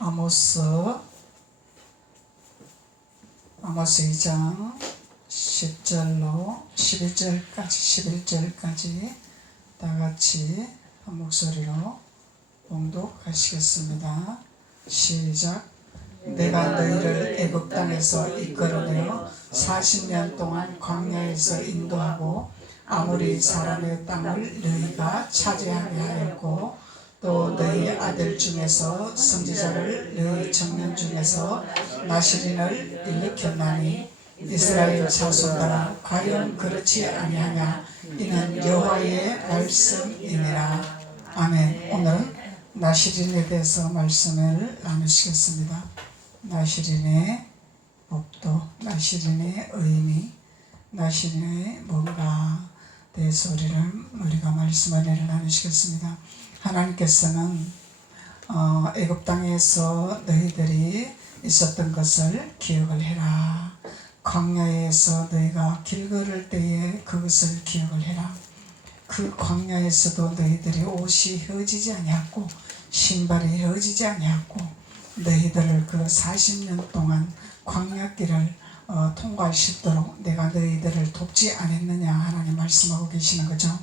아모스 아모스 2장 10절로 11절까지 11절까지 다 같이 한 목소리로 봉독하시겠습니다. 시작. 내가 너희를 애굽 땅에서 이끌어내어 40년 동안 광야에서 인도하고 아무리 사람의 땅을 너희가 차지하게 하였고 또 너희 아들 중에서 선지자를 너희 청년 중에서 나시린을 일으켰나니 이스라엘 자손들아 과연 그렇지 아니하냐? 이는 여호와의 말씀이니라. 아멘. 오늘은 나시린에 대해서 말씀을 나누시겠습니다. 나시린의 법도 나시린의 의미 나시린의 뭔가 대해서 우리를 우리가 말씀 은혜를 나누시겠습니다 하나님께서는 어, 애굽 땅에서 너희들이 있었던 것을 기억을 해라. 광야에서 너희가 길 걸을 때에 그것을 기억을 해라. 그 광야에서도 너희들이 옷이 헤어지지 아니하고 신발이 헤어지지 아니하고 너희들을 그 40년 동안 광야길을 어, 통과할 수 있도록 내가 너희들을 돕지 않았느냐 하나님 말씀하고 계시는 거죠.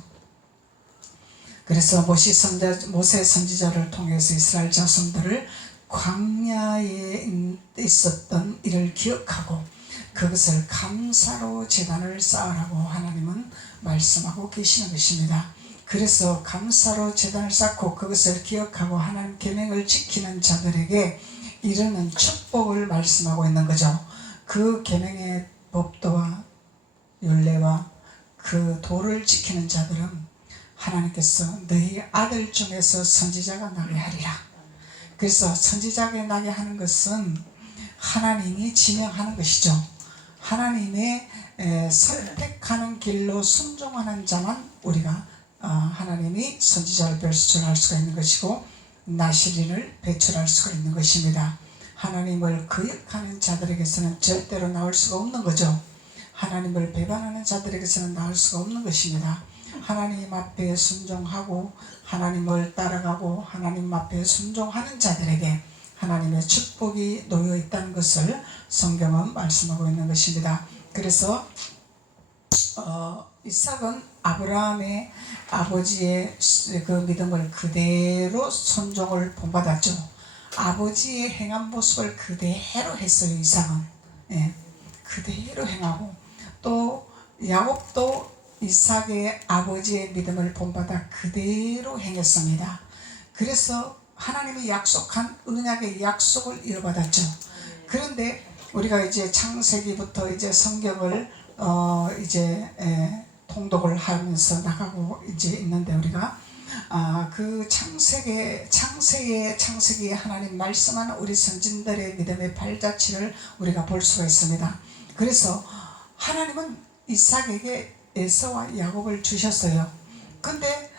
그래서 모시 선자, 모세 선지자를 통해서 이스라엘 자손들을 광야에 있었던 일을 기억하고 그것을 감사로 재단을 쌓으라고 하나님은 말씀하고 계시는 것입니다. 그래서 감사로 재단을 쌓고 그것을 기억하고 하나님 계명을 지키는 자들에게 이르는 축복을 말씀하고 있는 거죠. 그 계명의 법도와 윤례와 그 도를 지키는 자들은 하나님께서 너희 아들 중에서 선지자가 나게 하리라. 그래서 선지자가 나게 하는 것은 하나님이 지명하는 것이죠. 하나님의 선택하는 길로 순종하는 자만 우리가 어, 하나님이 선지자를 배출할 수가 있는 것이고 나시린을 배출할 수가 있는 것입니다. 하나님을 거역하는 자들에게서는 절대로 나올 수가 없는 거죠. 하나님을 배반하는 자들에게서는 나올 수가 없는 것입니다. 하나님 앞에 순종하고 하나님을 따라가고 하나님 앞에 순종하는 자들에게 하나님의 축복이 놓여 있다는 것을 성경은 말씀하고 있는 것입니다. 그래서 어, 이삭은 아브라함의 아버지의 그 믿음을 그대로 순종을 본받았죠. 아버지의 행한 모습을 그대로 했어요. 이삭은 예, 그대로 행하고 또 야곱도 이삭의 아버지의 믿음을 본받아 그대로 행했습니다. 그래서 하나님이 약속한 은약의 약속을 이어받았죠. 그런데 우리가 이제 창세기부터 이제 성경을 어 이제 에, 통독을 하면서 나가고 이제 있는데 우리가 아, 그 창세기 창세기에 창세기에 하나님 말씀하는 우리 선진들의 믿음의 발자취를 우리가 볼 수가 있습니다. 그래서 하나님은 이삭에게 에서와 야곱을 주셨어요. 근데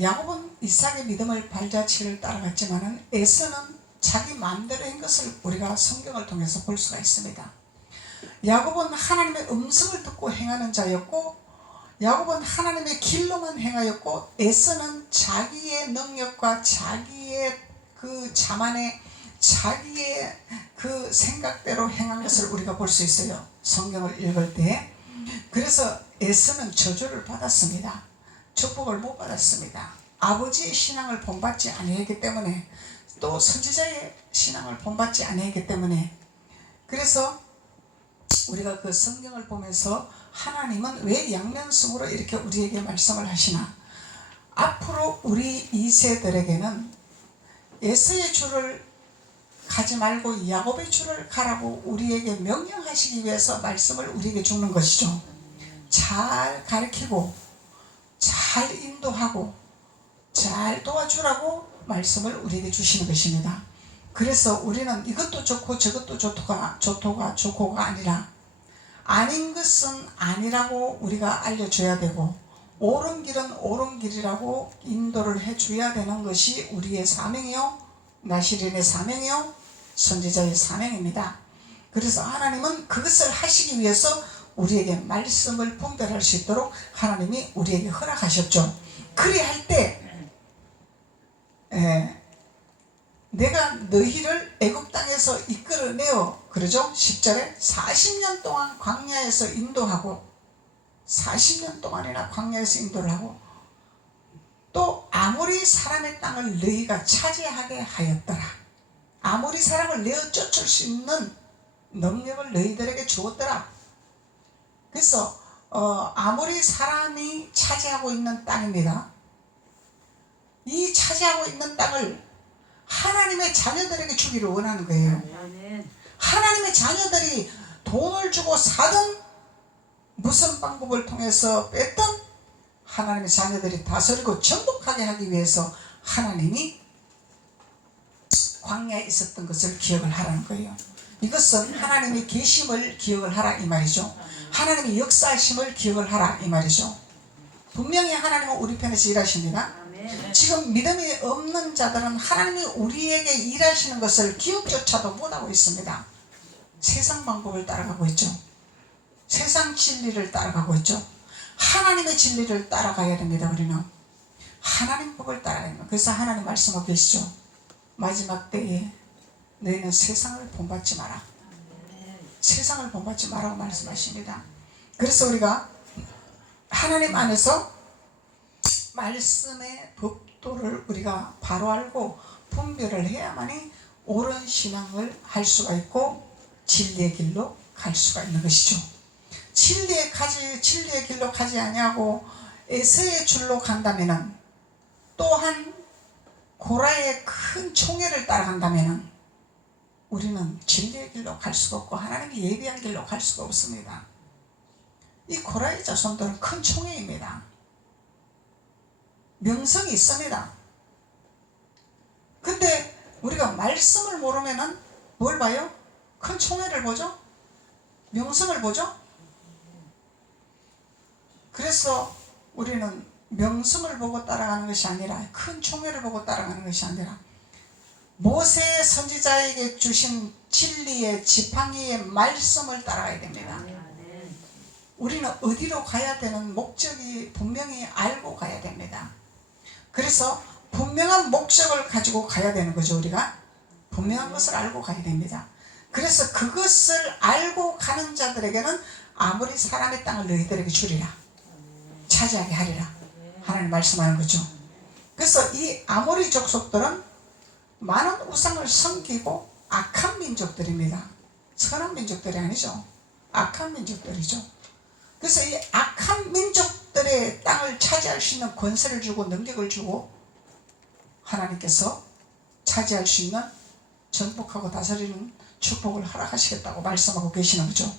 야곱은 이삭의 믿음을 발자취를 따라갔지만은 에서는 자기 마음대로 한 것을 우리가 성경을 통해서 볼 수가 있습니다. 야곱은 하나님의 음성을 듣고 행하는 자였고 야곱은 하나님의 길로만 행하였고 에서는 자기의 능력과 자기의 그 자만의 자기의 그 생각대로 행한 것을 우리가 볼 수 있어요. 성경을 읽을 때. 그래서 에서는 저주를 받았습니다. 축복을 못 받았습니다. 아버지의 신앙을 본받지 아니하기 때문에 또 선지자의 신앙을 본받지 아니하기 때문에 그래서 우리가 그 성경을 보면서 하나님은 왜 양면성으로 이렇게 우리에게 말씀을 하시나 앞으로 우리 2세들에게는 에서의 줄을 가지 말고 야곱의 줄을 가라고 우리에게 명령하시기 위해서 말씀을 우리에게 주는 것이죠. 잘 가르치고 잘 인도하고 잘 도와주라고 말씀을 우리에게 주시는 것입니다. 그래서 우리는 이것도 좋고 저것도 좋고가 좋고가 좋고가 아니라 아닌 것은 아니라고 우리가 알려줘야 되고 옳은 길은 옳은 길이라고 인도를 해줘야 되는 것이 우리의 사명이요 나시린의 사명이요 선지자의 사명입니다. 그래서 하나님은 그것을 하시기 위해서 우리에게 말씀을 분별할 수 있도록 하나님이 우리에게 허락하셨죠. 그리 할때 예, 내가 너희를 애굽 땅에서 이끌어내어 그러죠? 10절에 40년 동안 광야에서 인도하고 40년 동안이나 광야에서 인도를 하고 또 아무리 사람의 땅을 너희가 차지하게 하였더라 아무리 사람을 내어 쫓을 수 있는 능력을 너희들에게 주었더라 그래서 어, 아무리 사람이 차지하고 있는 땅입니다 이 차지하고 있는 땅을 하나님의 자녀들에게 주기를 원하는 거예요. 하나님의 자녀들이 돈을 주고 사든 무슨 방법을 통해서 뺐든 하나님의 자녀들이 다스리고 정복하게 하기 위해서 하나님이 광야에 있었던 것을 기억을 하라는 거예요. 이것은 하나님의 계심을 기억을 하라 이 말이죠. 하나님의 역사심을 기억을 하라 이 말이죠. 분명히 하나님은 우리 편에서 일하십니다. 지금 믿음이 없는 자들은 하나님이 우리에게 일하시는 것을 기억조차도 못하고 있습니다. 세상 방법을 따라가고 있죠. 세상 진리를 따라가고 있죠. 하나님의 진리를 따라가야 됩니다. 우리는 하나님 법을 따라야 됩니다. 그래서 하나님 말씀하고 계시죠. 마지막 때에 너희는 세상을 본받지 마라. 세상을 본받지 마라고 말씀하십니다. 그래서 우리가 하나님 안에서 말씀의 법도를 우리가 바로 알고 분별을 해야만이 옳은 신앙을 할 수가 있고 진리의 길로 갈 수가 있는 것이죠. 진리의 가지 진리의 길로 가지 아니하고 에서의 줄로 간다면은 또한 고라의 큰 총애를 따라간다면은 우리는 진리의 길로 갈 수가 없고 하나님이 예비한 길로 갈 수가 없습니다. 이 고라의 자손들은 큰 총애입니다. 명성이 있습니다. 근데 우리가 말씀을 모르면은 뭘 봐요? 큰 총애를 보죠? 명성을 보죠? 그래서 우리는 명성을 보고 따라가는 것이 아니라 큰 총애를 보고 따라가는 것이 아니라 모세 선지자에게 주신 진리의 지팡이의 말씀을 따라가야 됩니다. 아멘. 우리는 어디로 가야 되는 목적이 분명히 알고 가야 됩니다. 그래서 분명한 목적을 가지고 가야 되는 거죠, 우리가. 분명한 것을 알고 가야 됩니다. 그래서 그것을 알고 가는 자들에게는 아무리 사람의 땅을 너희들에게 주리라. 차지하게 하리라. 하나님 말씀하는 거죠. 그래서 이 아모리 족속들은 많은 우상을 섬기고 악한 민족들입니다. 선한 민족들이 아니죠. 악한 민족들이죠. 그래서 이 악한 민족들의 땅을 차지할 수 있는 권세를 주고 능력을 주고 하나님께서 차지할 수 있는 정복하고 다스리는 축복을 허락하시겠다고 말씀하고 계시는 거죠.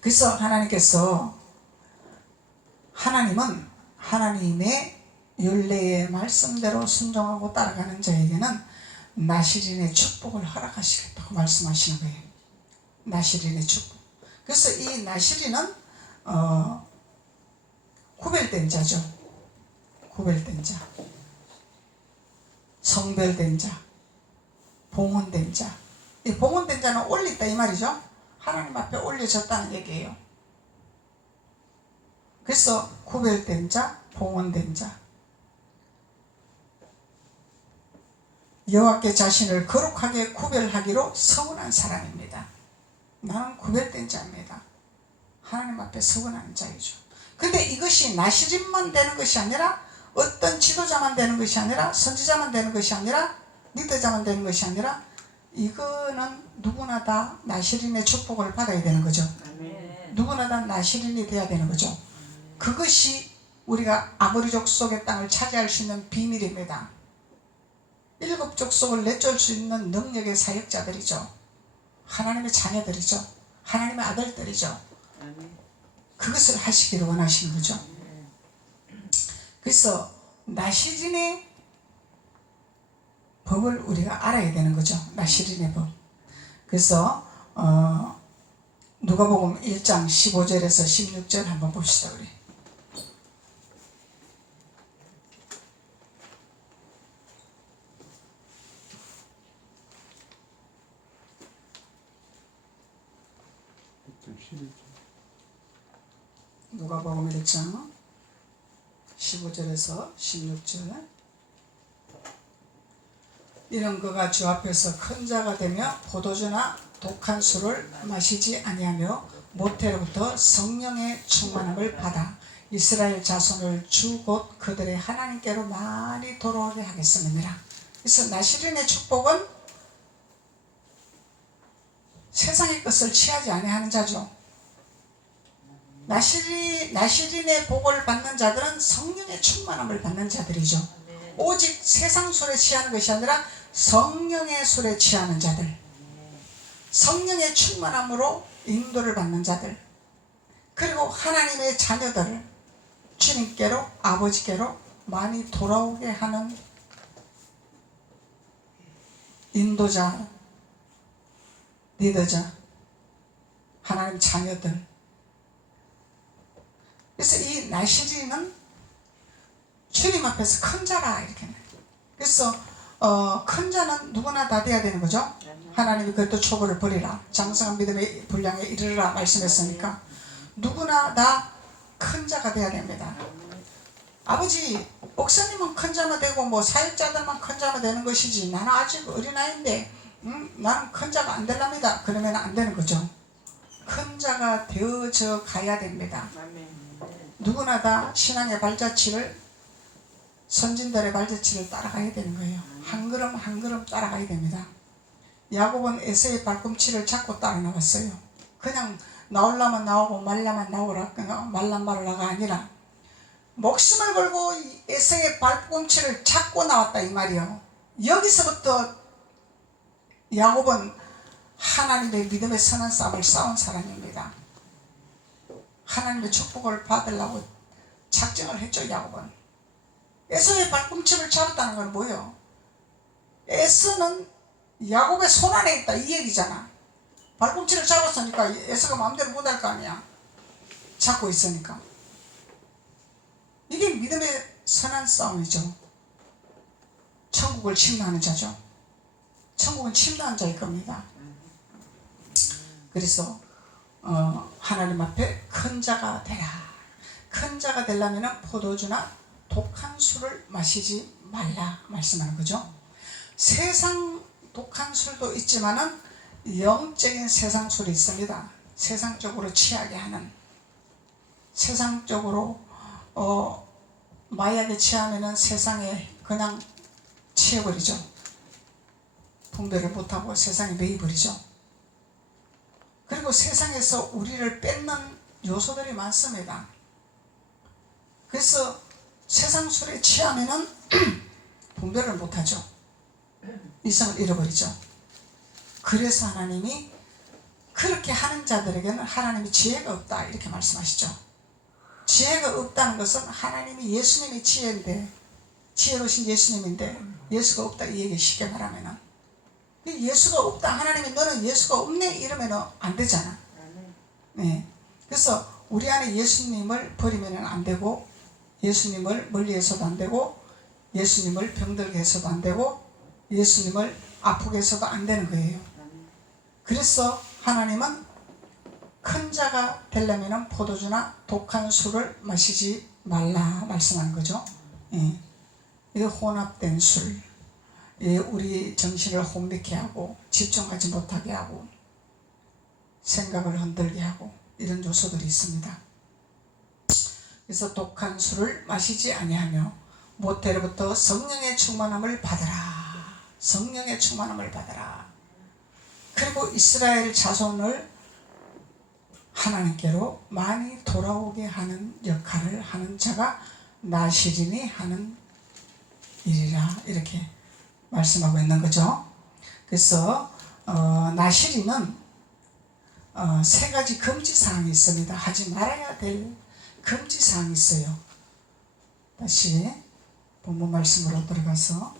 그래서 하나님께서 하나님은 하나님의 윤례의 말씀대로 순종하고 따라가는 자에게는 나시린의 축복을 허락하시겠다고 말씀하시는 거예요. 나시린의 축복. 그래서 이 나시린은 어, 구별된 자죠. 구별된 자. 성별된 자. 봉헌된 자. 이 봉헌된 자는 올렸다 이 말이죠. 하나님 앞에 올려졌다는 얘기예요. 그래서 구별된 자, 봉헌된 자. 여호와께 자신을 거룩하게 구별하기로 서운한 사람입니다. 나는 구별된 자입니다. 하나님 앞에 서운한 자이죠. 근데 이것이 나시림만 되는 것이 아니라 어떤 지도자만 되는 것이 아니라 선지자만 되는 것이 아니라 리더자만 되는 것이 아니라 이거는 누구나 다 나시린의 축복을 받아야 되는 거죠. 아멘. 누구나 다 나시린이 돼야 되는 거죠. 그것이 우리가 아모리 족 속의 땅을 차지할 수 있는 비밀입니다. 일곱 족속을 내쫓을 수 있는 능력의 사역자들이죠. 하나님의 자녀들이죠. 하나님의 아들들이죠. 그것을 하시기를 원하시는 거죠. 그래서 나시린의 법을 우리가 알아야 되는 거죠. 나시린의 법. 그래서 어, 누가복음 1장 15절에서 16절 한번 봅시다 우리. 누가복음 1장 15절에서 16절. 이런 그가 주 앞에서 큰 자가 되며 포도주나 독한 술을 마시지 아니하며 모태로부터 성령의 충만함을 받아 이스라엘 자손을 주 곧 그들의 하나님께로 많이 돌아오게 하겠습니다. 그래서 나시린의 축복은 세상의 것을 취하지 아니하는 자죠. 나시리, 나시린의 복을 받는 자들은 성령의 충만함을 받는 자들이죠. 오직 세상 술에 취하는 것이 아니라 성령의 술에 취하는 자들. 성령의 충만함으로 인도를 받는 자들. 그리고 하나님의 자녀들을 주님께로 아버지께로 많이 돌아오게 하는 인도자, 리더자, 하나님 자녀들. 그래서 이 나시리는 주님 앞에서 큰 자라 이렇게. 그래서 어, 큰 자는 누구나 다 돼야 되는 거죠. 하나님이 그것도 초보를 버리라. 장성한 믿음의 분량에 이르라 말씀했으니까 누구나 다 큰 자가 돼야 됩니다. 아버지, 목사님은 큰 자가 되고 뭐 사역자들만 큰 자가 되는 것이지 나는 아직 어린아이인데 음, 나는 큰 자가 안 될랍니다. 그러면 안 되는 거죠. 큰 자가 되어져 가야 됩니다. 누구나 다 신앙의 발자취를 선진들의 발자취를 따라가야 되는 거예요. 한 걸음 한 걸음 따라가야 됩니다. 야곱은 에서의 발꿈치를 잡고 따라 나왔어요. 그냥 나오려면 나오고 말라면 나오라 말란 말라가 아니라 목숨을 걸고 이 에서의 발꿈치를 잡고 나왔다 이 말이요. 여기서부터 야곱은 하나님의 믿음의 선한 싸움을 싸운 사람입니다. 하나님의 축복을 받으려고 작정을 했죠 야곱은. 에서의 발꿈치를 잡았다는 건 뭐예요? 에서는 야곱의 손 안에 있다 이 얘기잖아. 발꿈치를 잡았으니까 에서가 마음대로 못할 거 아니야. 잡고 있으니까. 이게 믿음의 선한 싸움이죠. 천국을 침노하는 자죠. 천국은 침노하는 자일 겁니다 그래서 어, 하나님 앞에 큰 자가 되라. 큰 자가 되려면 포도주나 독한 술을 마시지 말라 말씀하는 거죠. 세상 독한 술도 있지만은 영적인 세상 술이 있습니다. 세상적으로 취하게 하는 세상적으로 어, 마약에 취하면은 세상에 그냥 취해버리죠. 분별을 못하고 세상에 매이버리죠. 그리고 세상에서 우리를 뺏는 요소들이 많습니다. 그래서 세상 술에 취하면은 분별을 못하죠. 이성을 잃어버리죠. 그래서 하나님이 그렇게 하는 자들에게는 하나님이 지혜가 없다 이렇게 말씀하시죠. 지혜가 없다는 것은 하나님이 예수님이 지혜인데 지혜로우신 예수님인데 예수가 없다 이 얘기 쉽게 말하면은 예수가 없다 하나님이 너는 예수가 없네 이러면 안 되잖아. 네. 그래서 우리 안에 예수님을 버리면 안 되고 예수님을 멀리 해서도 안 되고 예수님을 병들게 해서도 안 되고 예수님을 아프게 해서도 안 되는 거예요. 그래서 하나님은 큰 자가 되려면 포도주나 독한 술을 마시지 말라 말씀하는 거죠. 예. 이게 혼합된 술. 예, 우리 정신을 혼미케 하고 집중하지 못하게 하고 생각을 흔들게 하고 이런 요소들이 있습니다. 그래서 독한 술을 마시지 아니하며 모태로부터 성령의 충만함을 받으라. 성령의 충만함을 받으라. 그리고 이스라엘 자손을 하나님께로 많이 돌아오게 하는 역할을 하는 자가 나시린이 하는 일이라 이렇게 말씀하고 있는 거죠. 그래서 어, 나시린은 어, 세 가지 금지 사항이 있습니다. 하지 말아야 될 금지 사항이 있어요. 다시 본문 말씀으로 들어가서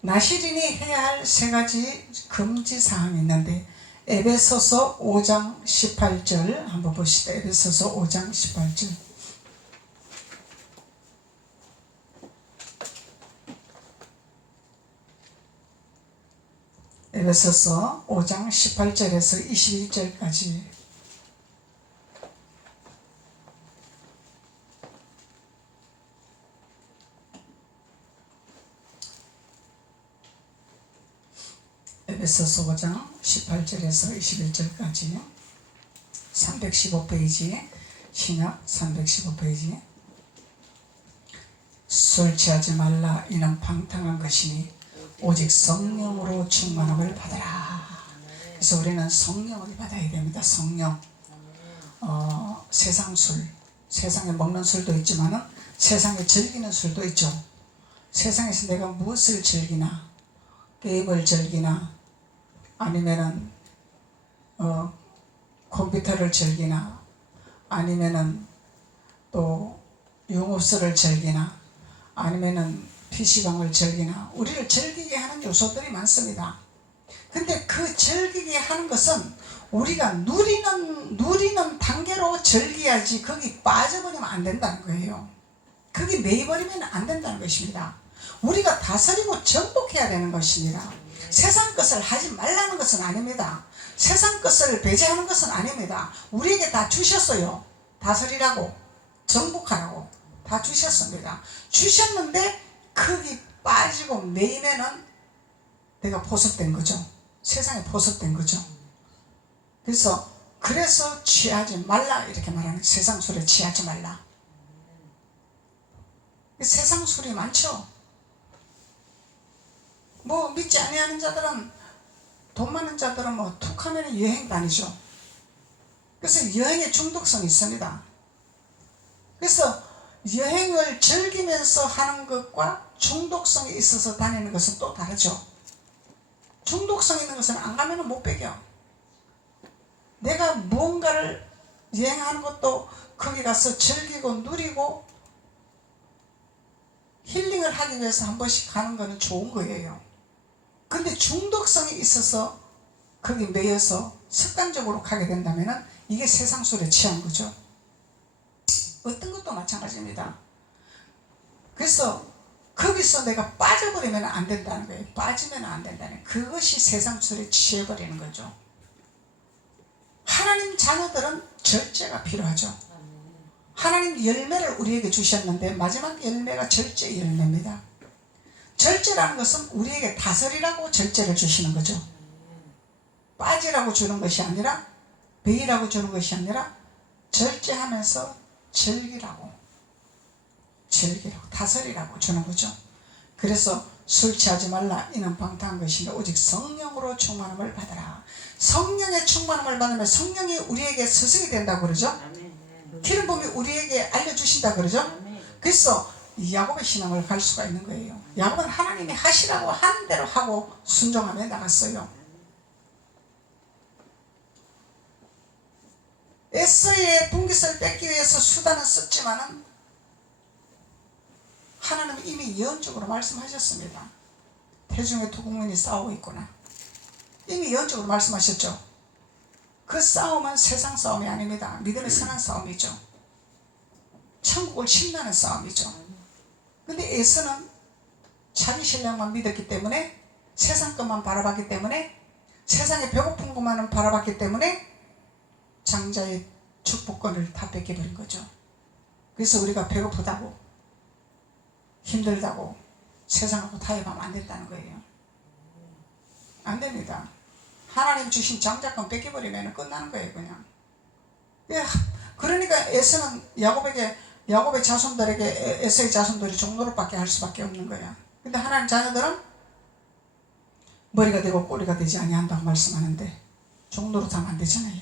나시린이 해야 할 세 가지 금지 사항이 있는데 에베소서 5장 18절 한번 보시다. 에베소서 5장 18절. 에베소서 5장 18절에서 21절까지. 에베소서 5장 18절에서 21절까지. 315페이지. 신약 315페이지. 술 취하지 말라. 이는 방탕한 것이니 오직 성령으로 충만함을 받아라. 그래서 우리는 성령을 받아야 됩니다. 성령. 어, 세상 술, 세상에 먹는 술도 있지만은 세상에 즐기는 술도 있죠. 세상에서 내가 무엇을 즐기나, 게임을 즐기나, 아니면은 어, 컴퓨터를 즐기나, 아니면은 또 영업소를 즐기나, 아니면은 PC방을 즐기나, 우리를 즐기게 하는 요소들이 많습니다. 근데 그 즐기게 하는 것은 우리가 누리는 누리는 단계로 즐겨야지 거기 빠져버리면 안 된다는 거예요. 거기 매이버리면 안 된다는 것입니다. 우리가 다스리고 정복해야 되는 것입니다. 세상 것을 하지 말라는 것은 아닙니다. 세상 것을 배제하는 것은 아닙니다. 우리에게 다 주셨어요. 다스리라고 정복하라고 다 주셨습니다. 주셨는데 거기 빠지고 매이면은 내가 보석된 거죠. 세상에 보석된 거죠. 그래서 그래서 취하지 말라 이렇게 말하는. 세상 술에 취하지 말라. 세상 술이 많죠. 뭐 믿지 아니하는 자들은 돈 많은 자들은 뭐 툭 하면 여행 다니죠. 그래서 여행에 중독성이 있습니다. 그래서 여행을 즐기면서 하는 것과 중독성이 있어서 다니는 것은 또 다르죠. 중독성 있는 것은 안 가면 못 배겨. 내가 무언가를 여행하는 것도 거기 가서 즐기고 누리고 힐링을 하기 위해서 한 번씩 가는 거는 좋은 거예요. 근데 중독성이 있어서 거기 매여서 습관적으로 가게 된다면 이게 세상 술에 취한 거죠. 어떤 것도 마찬가지입니다. 그래서 거기서 내가 빠져버리면 안 된다는 거예요. 빠지면 안 된다는 거예요. 그것이 세상 술에 취해버리는 거죠. 하나님 자녀들은 절제가 필요하죠. 하나님 열매를 우리에게 주셨는데 마지막 열매가 절제 열매입니다. 절제라는 것은 우리에게 다스리라고 절제를 주시는 거죠. 빠지라고 주는 것이 아니라 베이라고 주는 것이 아니라 절제하면서 즐기라고 즐기라고 다스리라고 주는 거죠. 그래서 술 취하지 말라 이는 방탕한 것인데 오직 성령으로 충만함을 받아라. 성령의 충만함을 받으면 성령이 우리에게 스승이 된다고 그러죠. 아멘. 기름 부음이 우리에게 알려주신다 그러죠. 그래서 이 야곱의 신앙을 갈 수가 있는 거예요. 야곱은 하나님이 하시라고 하는 대로 하고 순종하며 나갔어요. 에서의 분깃을 뺏기 위해서 수단은 썼지만은 하나님 이미 예언적으로 말씀하셨습니다. 태중의 두 국민이 싸우고 있구나. 이미 예언적으로 말씀하셨죠. 그 싸움은 세상 싸움이 아닙니다. 믿음의 선한 싸움이죠. 천국을 신나는 싸움이죠. 근데 에서는 자기 신랑만 믿었기 때문에 세상 것만 바라봤기 때문에 세상에 배고픈 것만은 바라봤기 때문에 장자의 축복권을 다 뺏겨버린 거죠. 그래서 우리가 배고프다고 힘들다고 세상하고 타협하면 안 된다는 거예요. 안 됩니다. 하나님 주신 장자권 뺏겨버리면 끝나는 거예요, 그냥. 예, 그러니까 에서는 야곱에게 야곱의 자손들에게 에- 에서의 자손들이 종노릇밖에 할 수밖에 없는 거야. 근데 하나님 자녀들은 머리가 되고 꼬리가 되지 아니한다고 말씀하는데 종노릇 하면 안 되잖아요.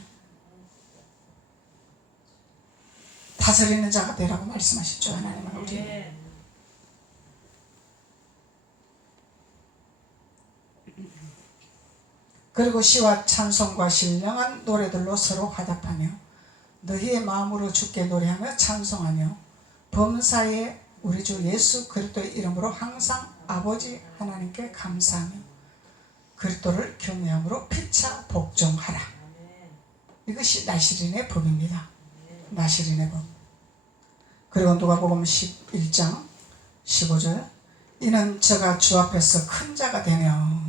다스리는 자가 되라고 말씀하셨죠, 하나님은 우리. 아멘. 그리고 시와 찬송과 신령한 노래들로 서로 화답하며 너희의 마음으로 주께 노래하며 찬송하며 범사에 우리 주 예수 그리스도의 이름으로 항상 아버지 하나님께 감사하며 그리스도를 경외함으로 피차 복종하라. 이것이 나시린의 법입니다. 나시린의 법. 그리고 누가복음 11장 15절 이는 저가 주 앞에서 큰 자가 되며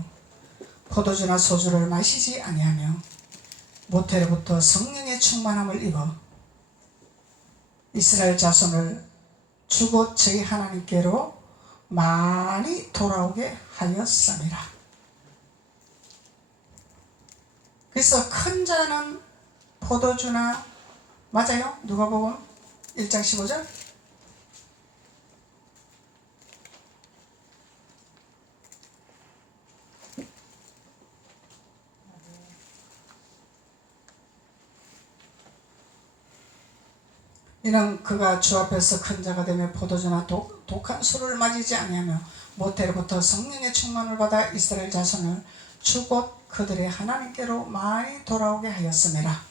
포도주나 소주를 마시지 아니하며 모태로부터 성령의 충만함을 입어 이스라엘 자손을 주고 저희 하나님께로 많이 돌아오게 하였습니다. 그래서 큰 자는 포도주나 맞아요? 누가복음 1장 15절? 이는 그가 주 앞에서 큰 자가 되며 포도주나 독, 독한 술을 마시지 아니하며 모태로부터 성령의 충만을 받아 이스라엘 자손을 주곧 그들의 하나님께로 많이 돌아오게 하였음이라.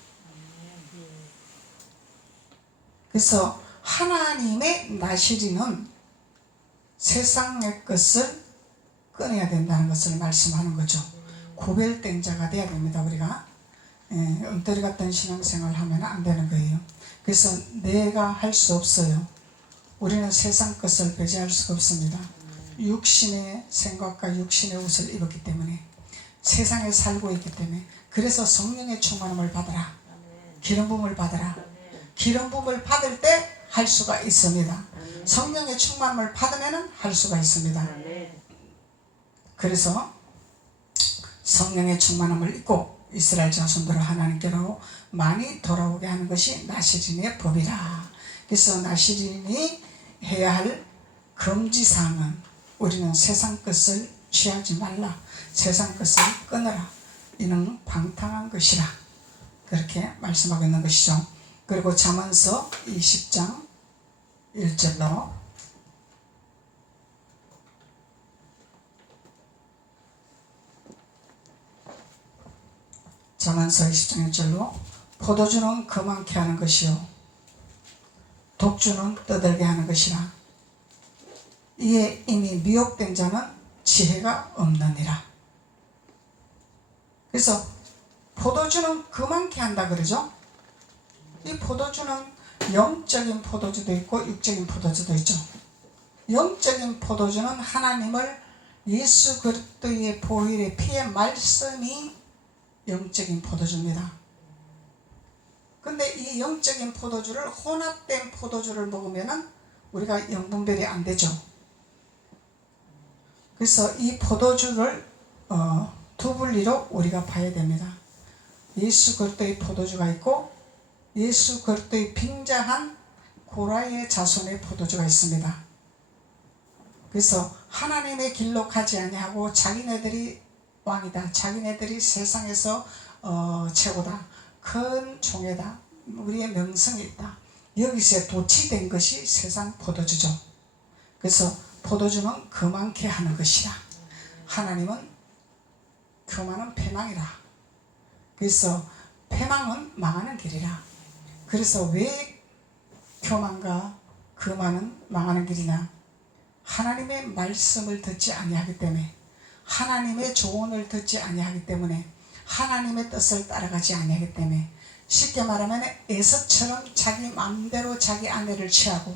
그래서 하나님의 나시리는 세상의 것을 끊어야 된다는 것을 말씀하는 거죠. 구별된 자가 돼야 됩니다. 우리가 예, 엉터리 같은 신앙생활 하면 안 되는 거예요. 그래서 내가 할 수 없어요. 우리는 세상 것을 배제할 수가 없습니다. 육신의 생각과 육신의 옷을 입었기 때문에 세상에 살고 있기 때문에 그래서 성령의 충만함을 받아라. 기름 부음을 받아라. 기름 부음을 받을 때 할 수가 있습니다. 성령의 충만함을 받으면은 할 수가 있습니다. 그래서 성령의 충만함을 입고 이스라엘 자손들을 하나님께로 많이 돌아오게 하는 것이 나시린의 법이라. 그래서 나시린이 해야 할 금지사항은 우리는 세상 것을 취하지 말라. 세상 것을 끊어라. 이는 방탕한 것이라. 그렇게 말씀하고 있는 것이죠. 그리고 잠언서 20장 1절로. 잠언서 20장 1절로. 포도주는 그만케 하는 것이요. 독주는 떠들게 하는 것이라. 이에 이미 미혹된 자는 지혜가 없느니라. 그래서 포도주는 그만케 한다 그러죠 이 포도주는 영적인 포도주도 있고 육적인 포도주도 있죠 영적인 포도주는 하나님을 예수 그리스도의 보혈의 피의 말씀이 영적인 포도주입니다. 근데 이 영적인 포도주를 혼합된 포도주를 먹으면은 우리가 영분별이 안 되죠. 그래서 이 포도주를 어, 두 분리로 우리가 봐야 됩니다. 예수 그리스도의 포도주가 있고 예수 그리스도의 빙자한 고라의 자손의 포도주가 있습니다. 그래서 하나님의 길로 가지 아니하고 자기네들이 왕이다. 자기네들이 세상에서 어, 최고다. 큰 종애다. 우리의 명성이 있다. 여기서 도취된 것이 세상 포도주죠. 그래서 포도주는 그만케 하는 것이라. 하나님은 교만은 패망이라. 그래서 패망은 망하는 길이라. 그래서 왜 교만과 교만은 망하는 길이냐? 하나님의 말씀을 듣지 아니하기 때문에 하나님의 조언을 듣지 아니하기 때문에 하나님의 뜻을 따라가지 아니하기 때문에 쉽게 말하면 에서처럼 자기 마음대로 자기 아내를 취하고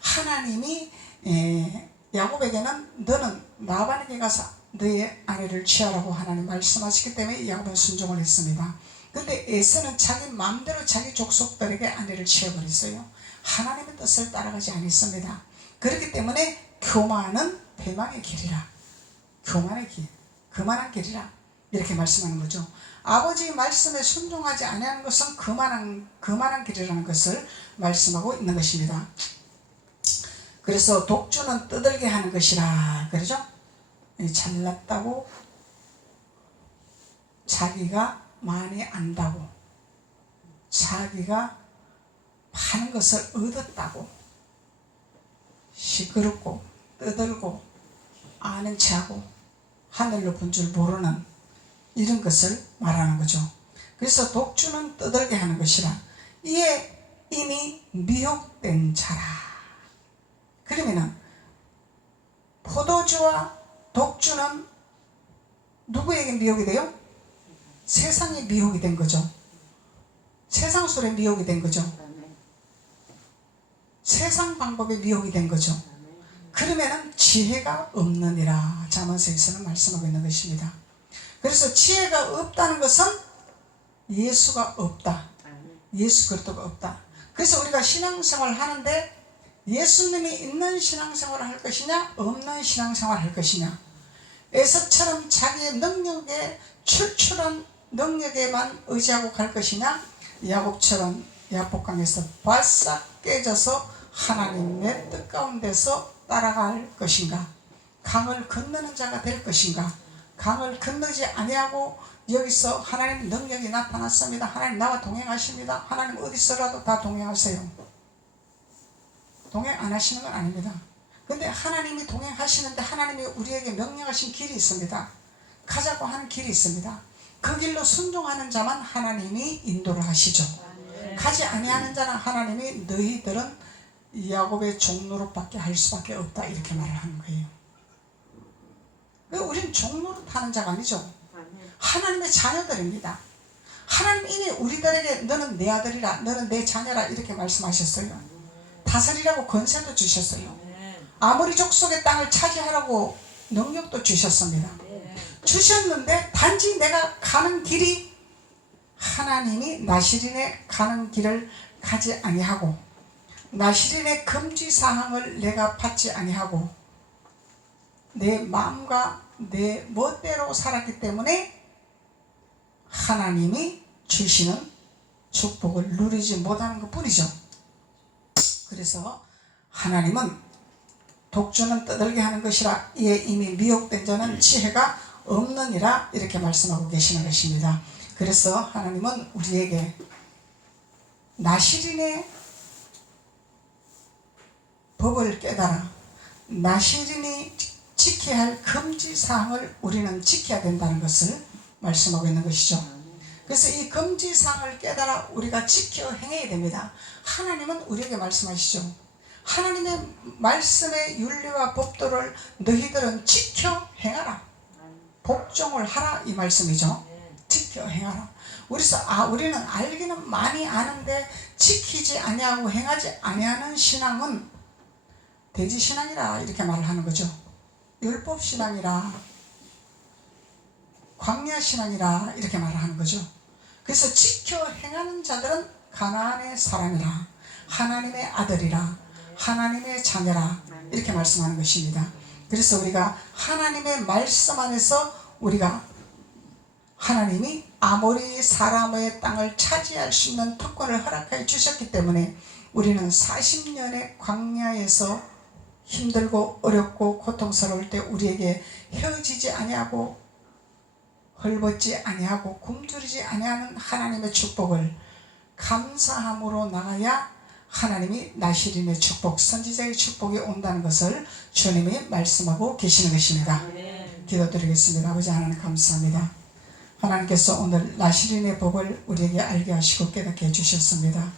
하나님이 에, 야곱에게는 너는 라반에게 가서 너의 아내를 취하라고 하나님 말씀하시기 때문에 야곱은 순종을 했습니다. 근데 에서는 자기 마음대로 자기 족속들에게 아내를 취해버렸어요. 하나님의 뜻을 따라가지 않았습니다. 그렇기 때문에 교만은 배망의 길이라. 교만의 길, 그만한 길이라 이렇게 말씀하는 거죠. 아버지 말씀에 순종하지 아니하는 것은 그만한 그만한 길이라는 것을 말씀하고 있는 것입니다. 그래서 독주는 떠들게 하는 것이라 그러죠. 잘났다고 자기가 많이 안다고 자기가 많은 것을 얻었다고 시끄럽고 떠들고 아는 체하고 하늘로 본 줄 모르는 이런 것을 말하는 거죠. 그래서 독주는 떠들게 하는 것이라 이에 이미 미혹된 자라. 그러면은 포도주와 독주는 누구에게 미혹이 돼요? 세상이 미혹이 된 거죠. 세상 술에 미혹이 된 거죠. 세상 방법에 미혹이 된 거죠. 그러면은 지혜가 없느니라 자문서에서는 말씀하고 있는 것입니다. 그래서 지혜가 없다는 것은 예수가 없다. 예수 그리스도가 없다. 그래서 우리가 신앙생활 하는데 예수님이 있는 신앙생활을 할 것이냐 없는 신앙생활을 할 것이냐 에서처럼 자기의 능력에 출출한 능력에만 의지하고 갈 것이냐? 야곱처럼 야복강에서 바싹 깨져서 하나님의 뜻 가운데서 따라갈 것인가? 강을 건너는 자가 될 것인가? 강을 건너지 아니하고 여기서 하나님 능력이 나타났습니다. 하나님 나와 동행하십니다. 하나님 어디서라도 다 동행하세요. 동행 안 하시는 건 아닙니다. 근데 하나님이 동행하시는데 하나님이 우리에게 명령하신 길이 있습니다. 가자고 하는 길이 있습니다 그 길로 순종하는 자만 하나님이 인도를 하시죠 가지 아니하는 자는 하나님이 너희들은 야곱의 종로로밖에 할 수밖에 없다 이렇게 말을 하는 거예요. 그 우리는 종로로 타는 자가 아니죠. 하나님의 자녀들입니다. 하나님 이미 우리들에게 너는 내 아들이라 너는 내 자녀라 이렇게 말씀하셨어요. 다스리라고 권세도 주셨어요. 아무리 족속의 땅을 차지하라고 능력도 주셨습니다. 주셨는데 단지 내가 가는 길이 하나님이 나시린의 가는 길을 가지 아니하고 나시린의 금지 사항을 내가 받지 아니하고 내 마음과 내 멋대로 살았기 때문에 하나님이 주시는 축복을 누리지 못하는 것 뿐이죠. 그래서 하나님은 독주는 떠들게 하는 것이라 이에 이미 미혹된 자는 지혜가 없느니라 이렇게 말씀하고 계시는 것입니다. 그래서 하나님은 우리에게 나시린의 법을 깨달아 나시린이 지켜야 할 금지 사항을 우리는 지켜야 된다는 것을 말씀하고 있는 것이죠. 그래서 이 금지 사항을 깨달아 우리가 지켜 행해야 됩니다. 하나님은 우리에게 말씀하시죠. 하나님의 말씀의 윤리와 법도를 너희들은 지켜 행하라. 복종을 하라 이 말씀이죠. 지켜 행하라. 우리서 아 우리는 알기는 많이 아는데 지키지 아니하고 행하지 아니하는 신앙은 돼지 신앙이라 이렇게 말을 하는 거죠. 율법 신앙이라 광야 신앙이라 이렇게 말을 하는 거죠. 그래서 지켜 행하는 자들은 가나안의 사람이라 하나님의 아들이라 하나님의 자녀라 이렇게 말씀하는 것입니다. 그래서 우리가 하나님의 말씀 안에서 우리가 하나님이 아모리 사람의 땅을 차지할 수 있는 특권을 허락해 주셨기 때문에 우리는 40년의 광야에서 힘들고 어렵고 고통스러울 때 우리에게 헤어지지 아니하고 헐벗지 아니하고 굶주리지 아니하는 하나님의 축복을 감사함으로 나가야 하나님이 나시린의 축복, 선지자의 축복이 온다는 것을 주님이 말씀하고 계시는 것입니다. 아멘. 기도드리겠습니다. 아버지 하나님 감사합니다. 하나님께서 오늘 나시린의 복을 우리에게 알게 하시고 깨닫게 해주셨습니다.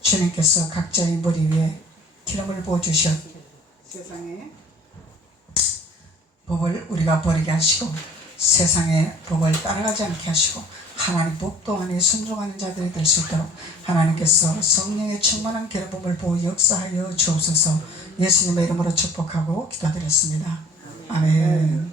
주님께서 각자의 머리 위에 기름을 부어주셨 세상에 법을 우리가 버리게 하시고 세상의 법을 따라가지 않게 하시고 하나님 법도 안에 순종하는 자들이 될 수 있도록 하나님께서 성령의 충만한 기름을 부어 역사하여 주옵소서 예수님의 이름으로 축복하고 기도드렸습니다. 아멘.